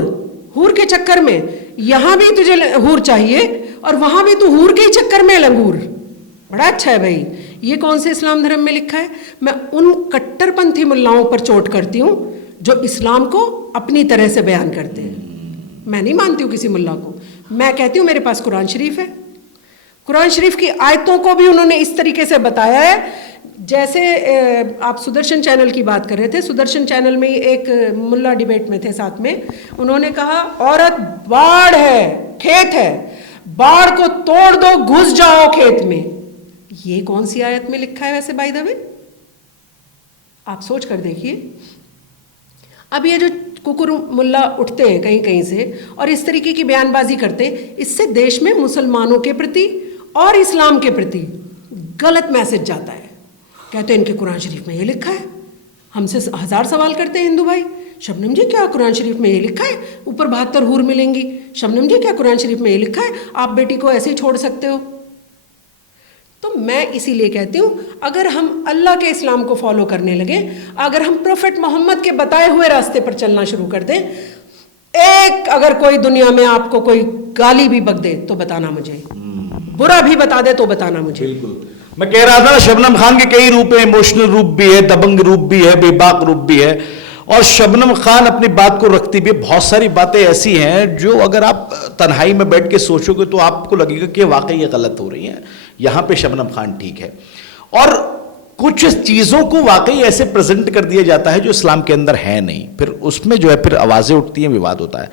हूर के चक्कर में यहाँ भी तुझे हूर चाहिए और वहां भी तू हूर के ही चक्कर में लंगूर। बड़ा अच्छा है भाई, ये कौन से इस्लाम धर्म में लिखा है? मैं उन कट्टरपंथी मुल्लाओं पर चोट करती हूँ जो इस्लाम को अपनी तरह से बयान करते हैं। मैं नहीं मानती हूँ किसी मुल्ला को। मैं कहती हूँ मेरे पास कुरान शरीफ है, कुरान शरीफ की आयतों को भी उन्होंने इस तरीके से बताया है। जैसे आप सुदर्शन चैनल की बात कर रहे थे, सुदर्शन चैनल में एक मुल्ला डिबेट में थे साथ में, उन्होंने कहा औरत बाढ़ है, खेत है, बाढ़ को तोड़ दो, घुस जाओ खेत में। ये कौन सी आयत में लिखा है वैसे बाय द वे? आप सोच कर देखिए। अब ये जो कुकुर मुल्ला उठते हैं कहीं कहीं से और इस तरीके की बयानबाजी करते हैं, इससे देश में मुसलमानों के प्रति और इस्लाम के प्रति गलत मैसेज जाता है। कहते हैं इनके कुरान शरीफ में ये लिखा है, हमसे 1000 सवाल करते हैं हिंदू भाई, शबनम जी क्या कुरान शरीफ में ये लिखा है ऊपर 72 हूर मिलेंगी, शबनम जी क्या कुरान शरीफ में ये लिखा है आप बेटी को ऐसे ही छोड़ सकते हो। तो मैं इसीलिए कहती हूँ अगर हम अल्लाह के इस्लाम को फॉलो करने लगे, अगर हम प्रोफेट मोहम्मद के बताए हुए रास्ते पर चलना शुरू कर दें, एक अगर कोई दुनिया में आपको कोई गाली भी बक दे तो बताना मुझे, बुरा भी बता दे तो बताना मुझे। बिल्कुल, मैं कह रहा था ना शबनम खान के कई रूप हैं, इमोशनल रूप भी है, दबंग रूप भी है, बेबाक रूप भी है, और शबनम खान अपनी बात को रखती भी। बहुत सारी बातें ऐसी हैं जो अगर आप तन्हाई में बैठ के सोचोगे तो आपको लगेगा कि वाकई ये गलत हो रही हैं। यहां पे शबनम खान ठीक है, और कुछ चीजों को वाकई ऐसे प्रेजेंट कर दिया जाता है जो इस्लाम के अंदर है नहीं, फिर उसमें जो है फिर आवाजें उठती हैं, विवाद होता है।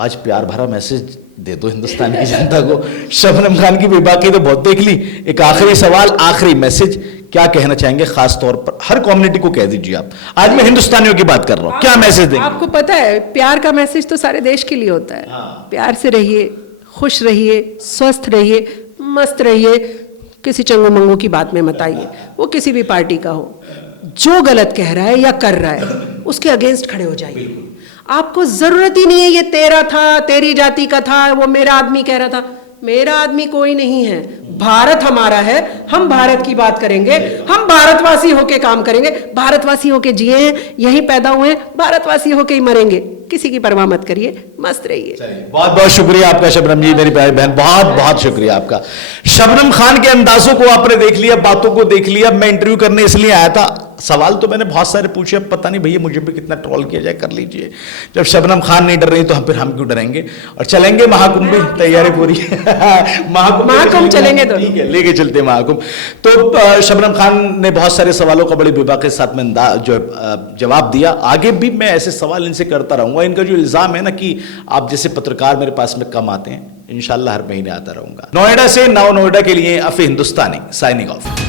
आज प्यार भरा मैसेज दे दो हिंदुस्तान की जनता को। शबनम खान की बेबाकी तो बहुत देख ली, एक आखिरी सवाल, आखिरी मैसेज क्या कहना चाहेंगे, खास तौर पर हर कम्युनिटी को कह दीजिए आप। आज मैं हिंदुस्तानियों की बात कर रहा हूं, क्या मैसेज देंगे? आपको पता है प्यार का मैसेज तो सारे देश के लिए होता है। प्यार से रहिए, खुश रहिए, स्वस्थ रहिए, मस्त रहिए, किसी चंगो मंगो की बात में मत आइए, वो किसी भी पार्टी का हो। जो गलत कह रहा है या कर रहा है उसके अगेंस्ट खड़े हो जाइए। आपको जरूरत ही नहीं है ये तेरा था, तेरी जाति का था, वो मेरा आदमी कह रहा था। मेरा आदमी कोई नहीं है, भारत हमारा है, हम भारत की बात करेंगे, हम भारतवासी होके काम करेंगे, भारतवासी होके जिए हैं, यहीं पैदा हुए हैं, भारतवासी होके ही मरेंगे। किसी की परवाह मत करिए, मस्त रहिए। बहुत बहुत शुक्रिया आपका शबनम जी, मेरी प्यारी बहन, बहुत बहुत शुक्रिया आपका। शबनम खान के अंदाजों को आपने देख लिया, बातों को देख लिया। मैं इंटरव्यू करने इसलिए आया था, सवाल तो मैंने बहुत सारे पूछे, अब पता नहीं भैया मुझे भी कितना ट्रोल किया जाए, कर लीजिए। जब शबनम खान नहीं डर रही तो फिर हम क्यों डरेंगे। और चलेंगे महाकुंभ भी, तैयारी पूरी। महाकुंभ चलेंगे तो ठीक है, लेके चलते हैं महाकुंभ। तो शबनम खान ने बहुत सारे सवालों का बड़ी बेबाकी के साथ में जो जवाब दिया। आगे भी मैं ऐसे सवाल इनसे करता रहूंगा। इनका जो इल्जाम है ना कि आप जैसे पत्रकार मेरे पास में कम आते हैं, इंशाल्लाह हर महीने आता रहूंगा। नोएडा से नव नोएडा के लिए अफी हिंदुस्तानी साइनिंग ऑफ।